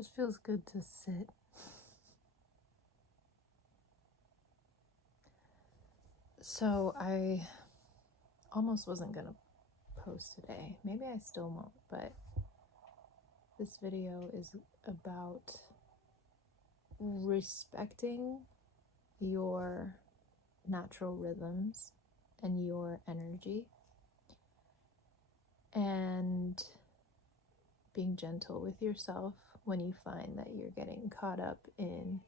Just feels good to sit. So I almost wasn't gonna post today. Maybe I still won't, but this video is about respecting your natural rhythms and your energy, and being gentle with yourself when you find that you're getting caught up in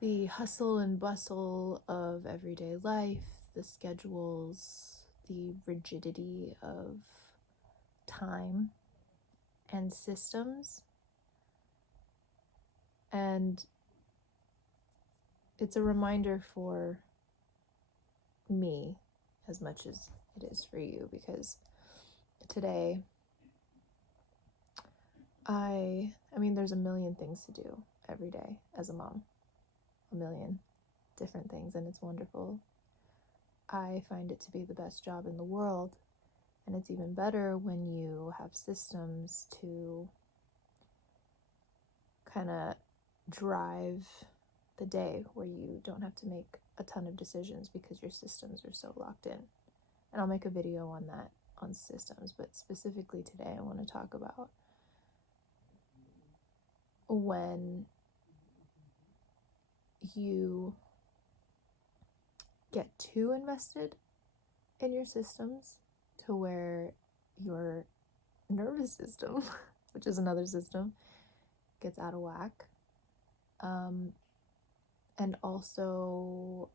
the hustle and bustle of everyday life, the schedules, the rigidity of time and systems. And it's a reminder for me as much as it is for you, because today I mean, there's a million things to do every day as a mom, a million different things, and it's wonderful. I find it to be the best job in the world, and it's even better when you have systems to kind of drive the day, where you don't have to make a ton of decisions because your systems are so locked in. And I'll make a video on that, on systems, but specifically today I want to talk about when you get too invested in your systems to where your nervous system, which is another system, gets out of whack. And also,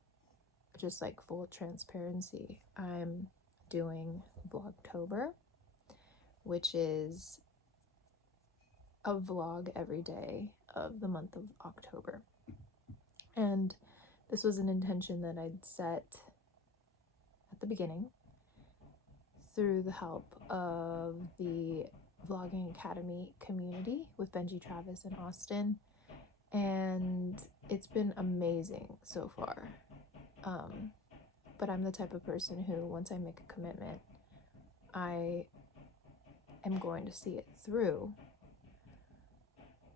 just like full transparency, I'm doing Vlogtober, which is a vlog every day of the month of October. And this was an intention that I'd set at the beginning through the help of the Vlogging Academy community with Benji, Travis, and Austin. And it's been amazing so far. But I'm the type of person who, once I make a commitment, I am going to see it through.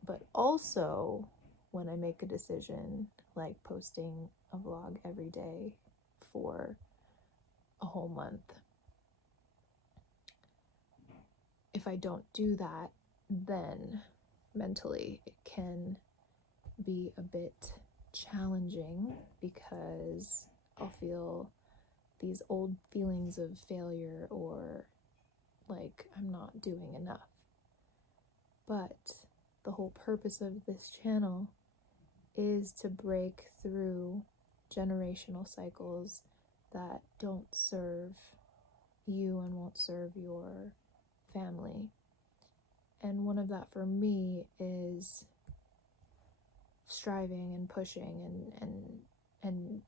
But also, when I make a decision, like posting a vlog every day for a whole month, if I don't do that, then mentally it can be a bit challenging, because I'll feel these old feelings of failure or like I'm not doing enough. But the whole purpose of this channel is to break through generational cycles that don't serve you and won't serve your family. And one of that for me is striving and pushing and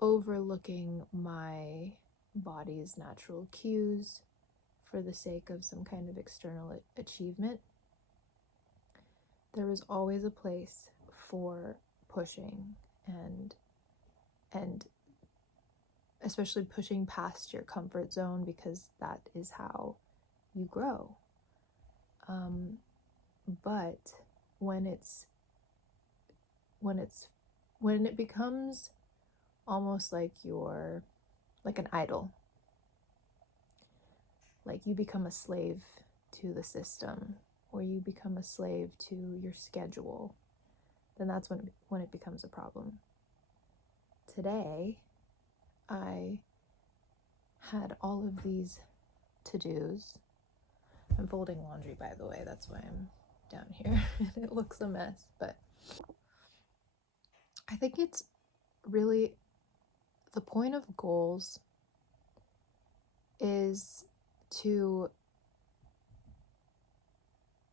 overlooking my body's natural cues for the sake of some kind of external achievement. There is always a place for pushing and especially pushing past your comfort zone, because that is how you grow. But when it becomes almost like you're like an idol, like you become a slave to the system, or you become a slave to your schedule, then that's when it becomes a problem. Today, I had all of these to-dos. I'm folding laundry, by the way, that's why I'm down here. It looks a mess, but I think it's really the point of goals is to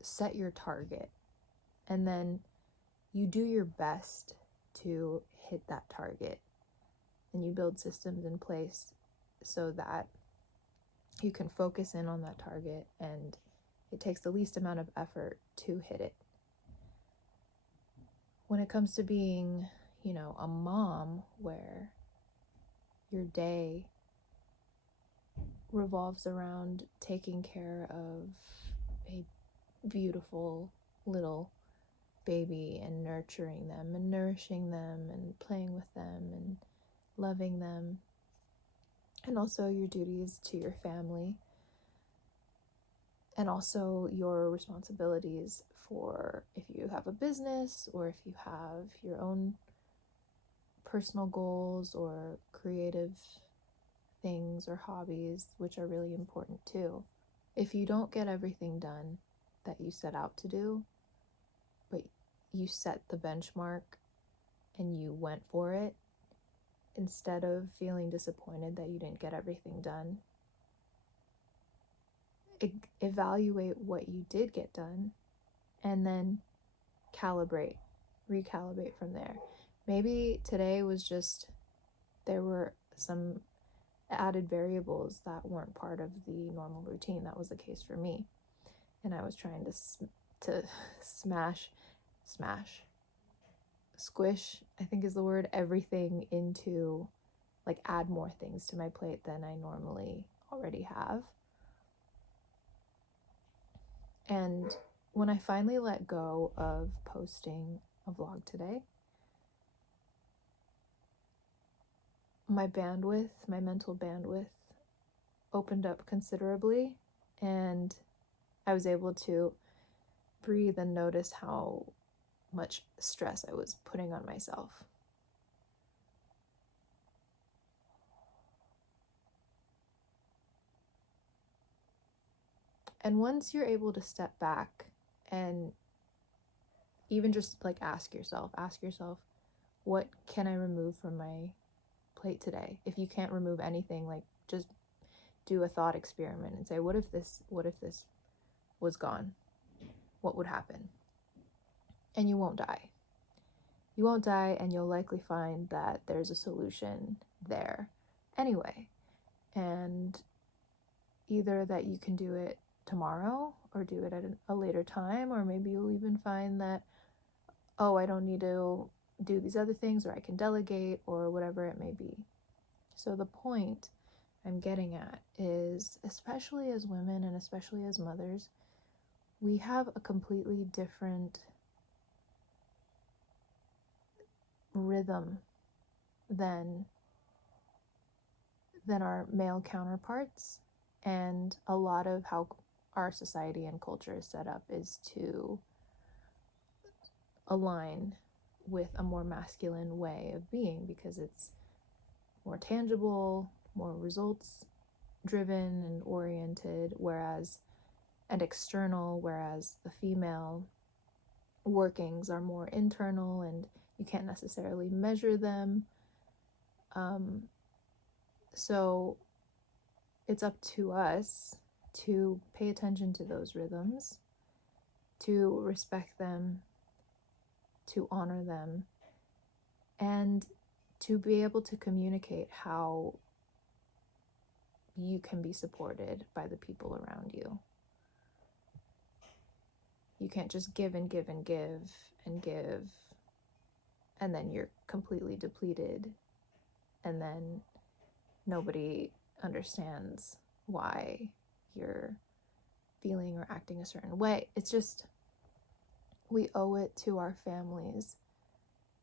set your target, and then you do your best to hit that target, and you build systems in place so that you can focus in on that target and it takes the least amount of effort to hit it. When it comes to being, a mom, where your day revolves around taking care of a beautiful little baby and nurturing them and nourishing them and playing with them and loving them, and also your duties to your family, and also your responsibilities for if you have a business or if you have your own personal goals or creative things or hobbies, which are really important too. If you don't get everything done that you set out to do, but you set the benchmark and you went for it, instead of feeling disappointed that you didn't get everything done, evaluate what you did get done and then recalibrate from there. Maybe today was just, there were some added variables that weren't part of the normal routine. That was the case for me. And I was trying to squish, I think is the word, everything into, like, add more things to my plate than I normally already have. And when I finally let go of posting a vlog today, my mental bandwidth opened up considerably, and I was able to breathe and notice how much stress I was putting on myself. And once you're able to step back and even just like ask yourself, what can I remove from my plate today? If you can't remove anything, like, just do a thought experiment and say, what if this was gone? What would happen? And you won't die. You won't die, and you'll likely find that there's a solution there anyway. And either that you can do it tomorrow or do it at a later time, or maybe you'll even find that, oh, I don't need to do these other things, or I can delegate, or whatever it may be. So the point I'm getting at is, especially as women and especially as mothers, we have a completely different rhythm than our male counterparts. And a lot of how our society and culture is set up is to align with a more masculine way of being, because it's more tangible, more results driven and oriented, and external, whereas the female workings are more internal and you can't necessarily measure them. So it's up to us to pay attention to those rhythms, to respect them, to honor them, and to be able to communicate how you can be supported by the people around you. You can't just give and give and give and give, and then you're completely depleted, and then nobody understands why you're feeling or acting a certain way. It's just, we owe it to our families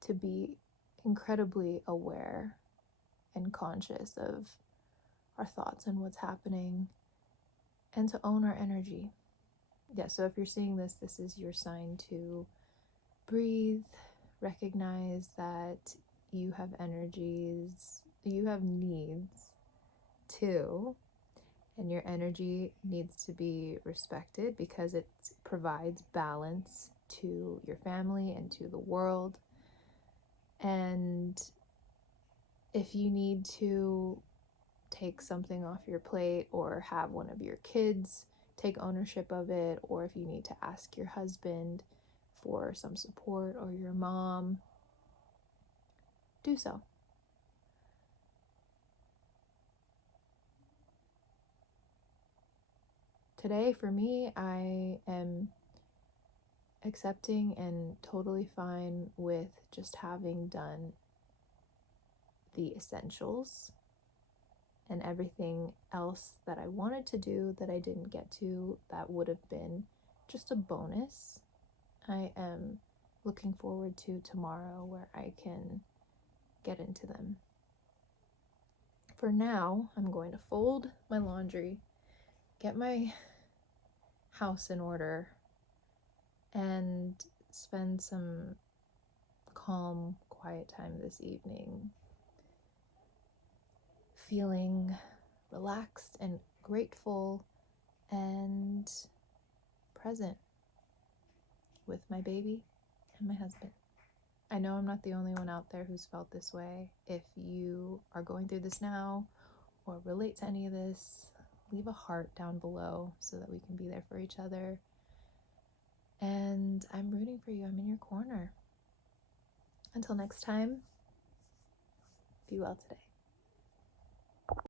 to be incredibly aware and conscious of our thoughts and what's happening, and to own our energy. Yeah, so if you're seeing this, this is your sign to breathe, recognize that you have energies, you have needs too, and your energy needs to be respected because it provides balance to your family and to the world. And if you need to take something off your plate, or have one of your kids take ownership of it, or if you need to ask your husband for some support, or your mom, do so. Today, for me, I am accepting and totally fine with just having done the essentials, and everything else that I wanted to do that I didn't get to, that would have been just a bonus. I am looking forward to tomorrow where I can get into them. For now, I'm going to fold my laundry, get my house in order, and spend some calm, quiet time this evening, feeling relaxed and grateful and present with my baby and my husband. I know I'm not the only one out there who's felt this way. If you are going through this now or relate to any of this, leave a heart down below so that we can be there for each other. And I'm rooting for you. I'm in your corner. Until next time, be well today.